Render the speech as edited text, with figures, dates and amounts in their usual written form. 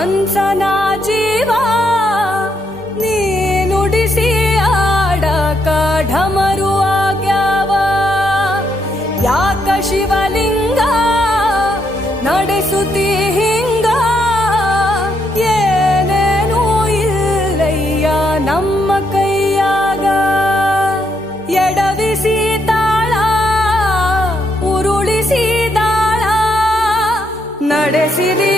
ಮನ್ಸನ ಜೀವ ನೀ ನುಡಿಸಿ ಆಡಕ ಢಮರು ಆಗ್ಯಾವ. ಯಾಕ ಶಿವಲಿಂಗ ನಡೆಸುತ್ತಿ ಹಿಂಗ, ಏನೇನೂ ಇಲ್ಲಯ್ಯ ನಮ್ಮ ಕೈಯಾಗ. ಎಡವಿಸಿ ತಾಳ ಉರುಳಿಸಿ ದಾಳ ನಡೆಸಿದಿ